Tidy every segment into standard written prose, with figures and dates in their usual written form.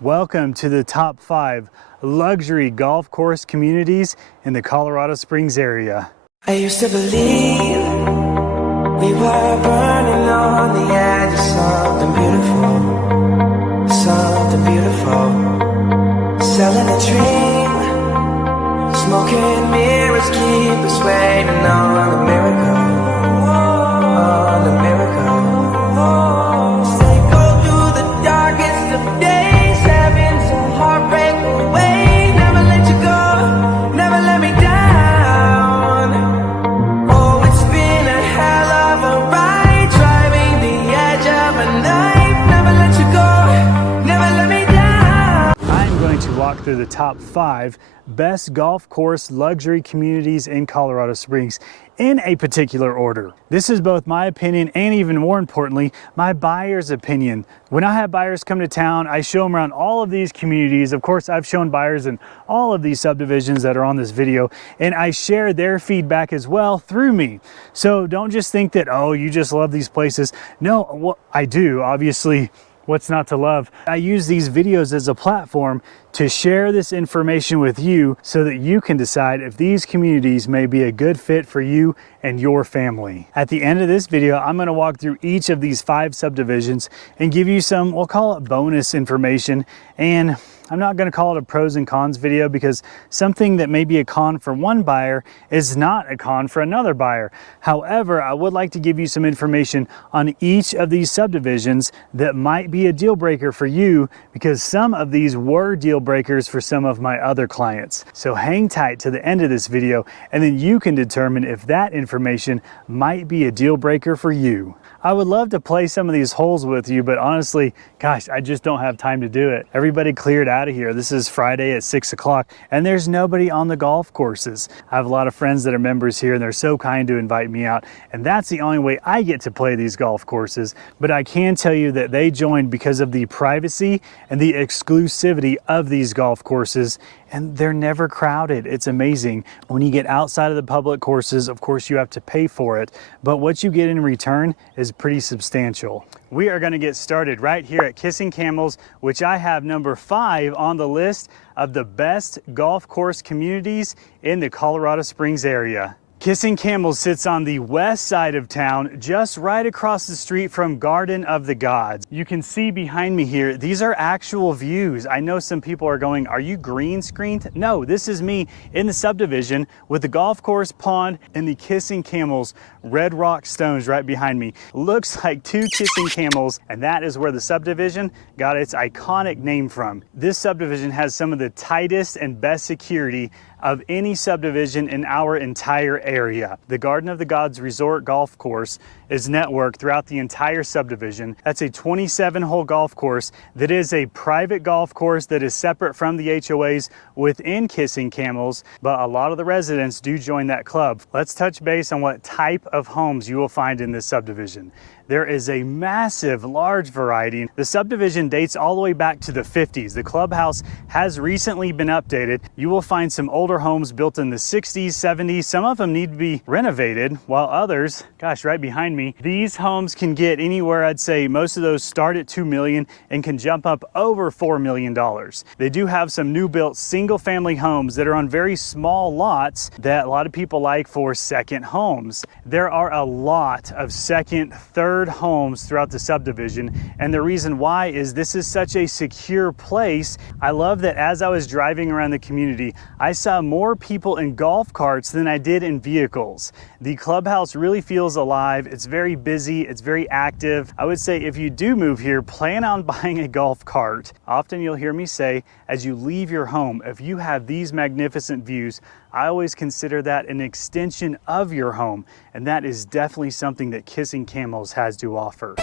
Welcome to the top 5 luxury golf course communities in the Colorado Springs area. I used to believe we were burning on the edge of something beautiful, something beautiful. Selling a dream, smoking mirrors keep us waiting on a miracle, on a miracle. Stay go through the darkest of days, having some heartbreak away. Never let you go, never let me down. Oh, it's been a hell of a ride, driving the edge of a knife. Never let you go, never let me down. I'm going to walk through the top 5 best golf course luxury communities in Colorado Springs in a particular order. This is both my opinion and, even more importantly, my buyer's opinion. When I have buyers come to town, I show them around all of these communities. Of course, I've shown buyers in all of these subdivisions that are on this video, and I share their feedback as well through me. So don't just think that, oh, you just love these places. No, well, I do, obviously. What's not to love? I use these videos as a platform to share this information with you so that you can decide if these communities may be a good fit for you and your family. At the end of this video, I'm going to walk through each of these 5 subdivisions and give you some, we'll call it bonus information. And I'm not going to call it a pros and cons video, because something that may be a con for one buyer is not a con for another buyer. However, I would like to give you some information on each of these subdivisions that might be a deal breaker for you, because some of these were deal breakers for some of my other clients. So hang tight to the end of this video, and then you can determine if that information might be a deal breaker for you. I would love to play some of these holes with you, but honestly, gosh, I just don't have time to do it. Everybody cleared out of here. This is Friday at 6 o'clock, and there's nobody on the golf courses. I have a lot of friends that are members here, and they're so kind to invite me out, and that's the only way I get to play these golf courses. But I can tell you that they joined because of the privacy and the exclusivity of these golf courses, and they're never crowded. It's amazing. When you get outside of the public courses, of course, you have to pay for it, but what you get in return is pretty substantial. We are going to get started right here at Kissing Camels, which I have number 5 on the list of the best golf course communities in the Colorado Springs area. Kissing Camels sits on the west side of town, just right across the street from Garden of the Gods. You can see behind me here, these are actual views. I know some people are going, are you green screened? No, this is me in the subdivision with the golf course, pond, and the Kissing Camels red rock stones right behind me. Looks like 2 kissing camels, and that is where the subdivision got its iconic name from. This subdivision has some of the tightest and best security of any subdivision in our entire area. The Garden of the Gods Resort Golf Course is networked throughout the entire subdivision. That's a 27-hole golf course that is a private golf course that is separate from the HOAs within Kissing Camels, but a lot of the residents do join that club. Let's touch base on what type of homes you will find in this subdivision. There is a massive, large variety. The subdivision dates all the way back to the 50s. The clubhouse has recently been updated. You will find some older homes built in the 60s, 70s. Some of them need to be renovated, while others, gosh, right behind me, these homes can get anywhere, I'd say most of those start at $2 million and can jump up over $4 million. They do have some new built single family homes that are on very small lots that a lot of people like for second homes. There are a lot of second, third homes throughout the subdivision, and the reason why is this is such a secure place. I love that as I was driving around the community, I saw more people in golf carts than I did in vehicles. The clubhouse really feels alive. It's very busy, it's very active. I would say if you do move here, plan on buying a golf cart. Often you'll hear me say, as you leave your home, if you have these magnificent views, I always consider that an extension of your home, and that is definitely something that Kissing Camels has to offer.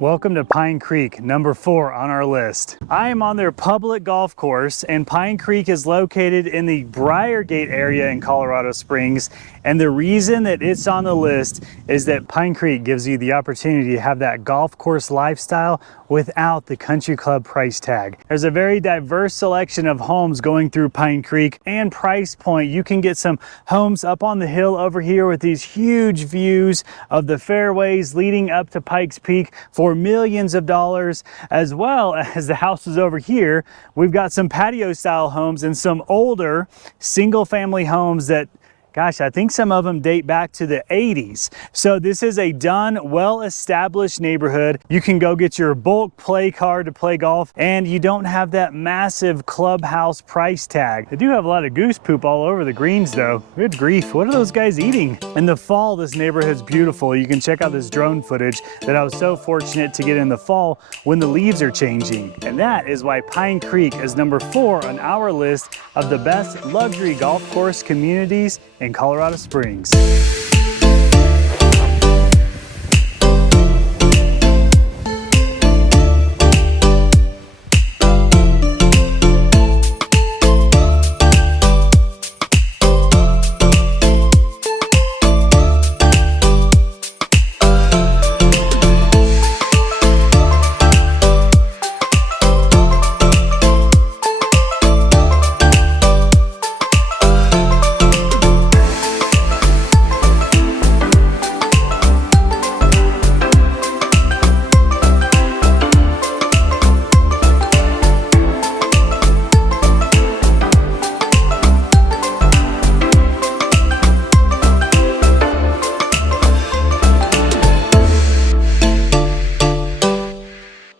Welcome to Pine Creek, number 4 on our list. I am on their public golf course, and Pine Creek is located in the Briargate area in Colorado Springs. And the reason that it's on the list is that Pine Creek gives you the opportunity to have that golf course lifestyle without the country club price tag. There's a very diverse selection of homes going through Pine Creek and price point. You can get some homes up on the hill over here with these huge views of the fairways leading up to Pikes Peak for millions of dollars, as well as the houses over here. We've got some patio style homes and some older single family homes that, gosh, I think some of them date back to the 80s. So this is a done, well-established neighborhood. You can go get your bulk play card to play golf, and you don't have that massive clubhouse price tag. They do have a lot of goose poop all over the greens though. Good grief, what are those guys eating? In the fall, this neighborhood's beautiful. You can check out this drone footage that I was so fortunate to get in the fall when the leaves are changing. And that is why Pine Creek is number 4 on our list of the best luxury golf course communities in Colorado Springs.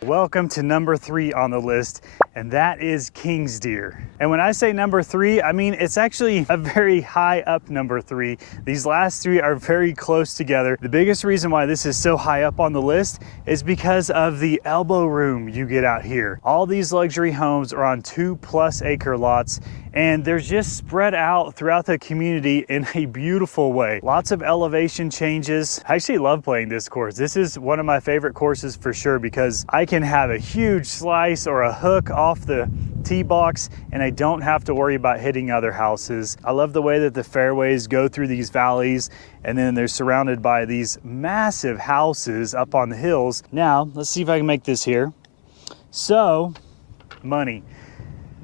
Welcome to number 3 on the list, and that is King's Deer. And when I say number 3, I mean it's actually a very high up number 3. These last 3 are very close together. The biggest reason why this is so high up on the list is because of the elbow room you get out here. All these luxury homes are on 2+ acre lots, and they're just spread out throughout the community in a beautiful way. Lots of elevation changes. I actually love playing this course. This is one of my favorite courses for sure, because I can have a huge slice or a hook off the tee box and I don't have to worry about hitting other houses. I love the way that the fairways go through these valleys, and then they're surrounded by these massive houses up on the hills. Now, let's see if I can make this here. So, money.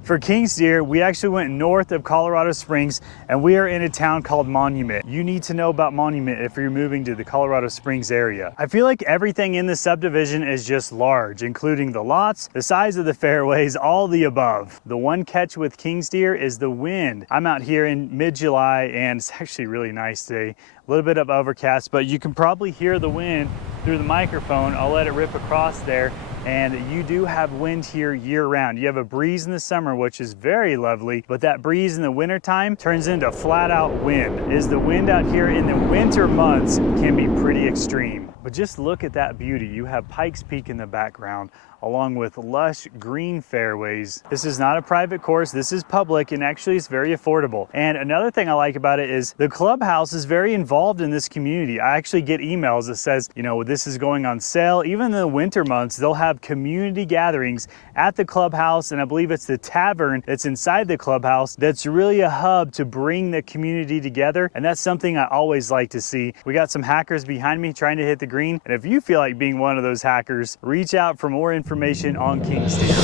For King's Deer, we actually went north of Colorado Springs, and we are in a town called Monument. You need to know about Monument if you're moving to the Colorado Springs area. I feel like everything in the subdivision is just large, including the lots, the size of the fairways, all the above. The one catch with King's Deer is the wind. I'm out here in mid-July, and it's actually really nice today. A little bit of overcast, but you can probably hear the wind through the microphone. I'll let it rip across there. And you do have wind here year round. You have a breeze in the summer, which is very lovely, but that breeze in the winter time turns into flat out wind. The wind out here in the winter months can be pretty extreme. But just look at that beauty. You have Pikes Peak in the background, along with lush green fairways. This is not a private course, this is public, and actually it's very affordable. And another thing I like about it is the clubhouse is very involved in this community. I actually get emails that says, you know, this is going on sale. Even in the winter months, they'll have community gatherings at the clubhouse, and I believe it's the tavern that's inside the clubhouse that's really a hub to bring the community together, and that's something I always like to see. We got some hackers behind me trying to hit the green, and if you feel like being one of those hackers, reach out for more information on King's Deer.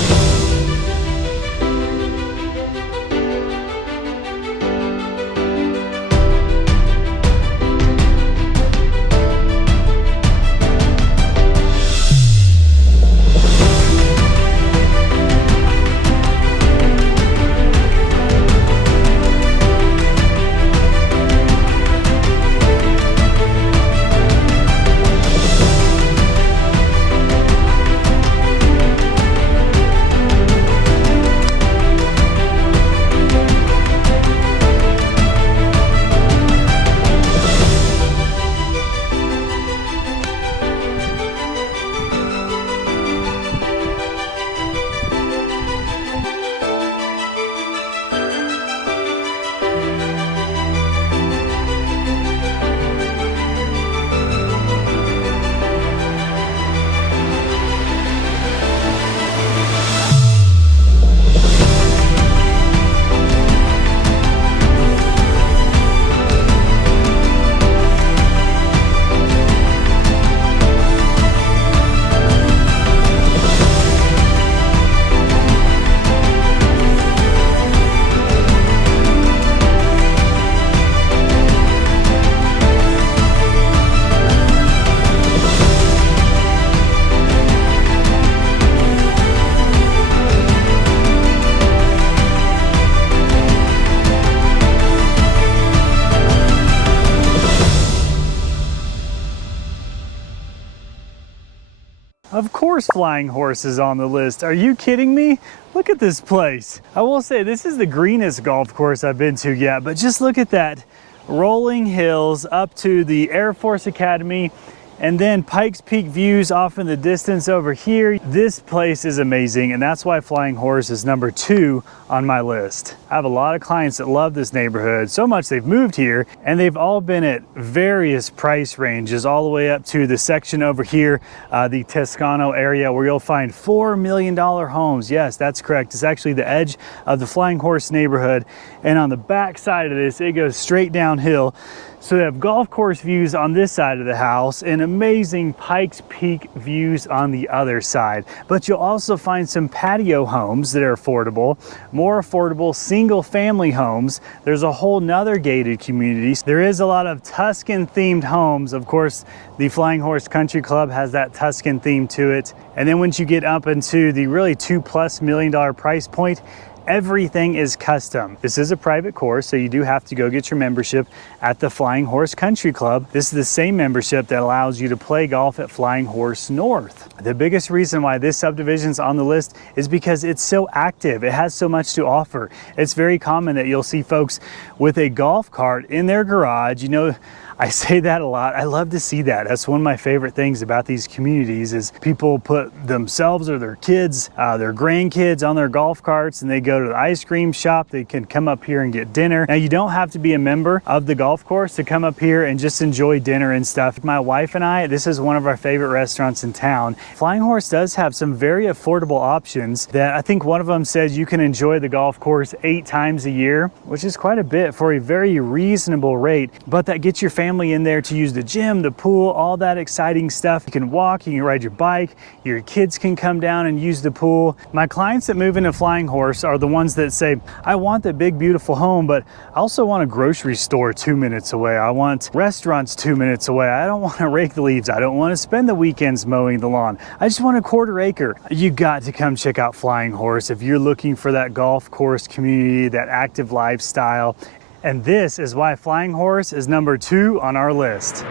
Of course Flying Horse is on the list. Are you kidding me? Look at this place. I will say this is the greenest golf course I've been to yet, but just look at that. Rolling hills up to the Air Force Academy, and then Pikes Peak views off in the distance over here. This place is amazing, and that's why Flying Horse is number 2 on my list. I have a lot of clients that love this neighborhood so much they've moved here, and they've all been at various price ranges, all the way up to the section over here, the Toscano area, where you'll find $4 million homes. Yes, that's correct. It's actually the edge of the Flying Horse neighborhood, and on the back side of this, it goes straight downhill. So they have golf course views on this side of the house and amazing Pikes Peak views on the other side. But you'll also find some patio homes that are affordable, more affordable single family homes. There's a whole nother gated community. There is a lot of Tuscan themed homes. Of course, the Flying Horse Country Club has that Tuscan theme to it. And then once you get up into the really $2+ million price point, everything is custom. This is a private course, so you do have to go get your membership at the Flying Horse Country Club. This is the same membership that allows you to play golf at Flying Horse North. The biggest reason why this subdivision's on the list is because it's so active. It has so much to offer. It's very common that you'll see folks with a golf cart in their garage. You know, I say that a lot. I love to see that. That's one of my favorite things about these communities is people put themselves or their kids, their grandkids on their golf carts, and they go to the ice cream shop. They can come up here and get dinner. Now, you don't have to be a member of the golf course to come up here and just enjoy dinner and stuff. My wife and I, this is one of our favorite restaurants in town. Flying Horse does have some very affordable options that I think one of them says you can enjoy the golf course 8 times a year, which is quite a bit for a very reasonable rate, but that gets your family in there to use the gym, the pool, all that exciting stuff. You can walk, you can ride your bike, your kids can come down and use the pool. My clients that move into Flying Horse are the ones that say, I want the big beautiful home, but I also want a grocery store 2 minutes away. I want restaurants 2 minutes away. I don't want to rake the leaves. I don't want to spend the weekends mowing the lawn. I just want a 1/4 acre. You got to come check out Flying Horse if you're looking for that golf course community, that active lifestyle. And this is why Flying Horse is number 2 on our list.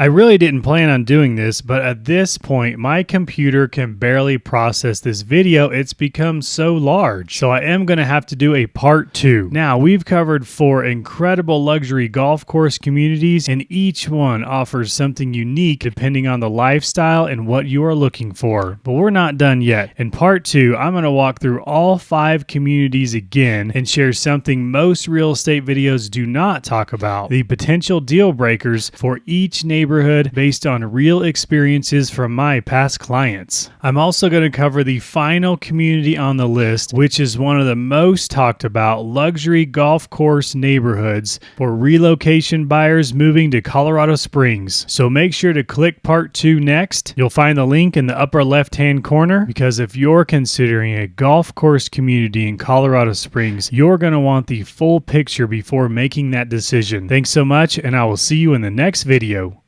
I really didn't plan on doing this, but at this point, my computer can barely process this video. It's become so large. So I am going to have to do a part 2. Now, we've covered 4 incredible luxury golf course communities, and each one offers something unique depending on the lifestyle and what you are looking for. But we're not done yet. In part 2, I'm going to walk through all 5 communities again and share something most real estate videos do not talk about: the potential deal breakers for each neighborhood based on real experiences from my past clients. I'm also going to cover the final community on the list, which is one of the most talked about luxury golf course neighborhoods for relocation buyers moving to Colorado Springs. So make sure to click part 2 next. You'll find the link in the upper left-hand corner, because if you're considering a golf course community in Colorado Springs, you're going to want the full picture before making that decision. Thanks so much, and I will see you in the next video.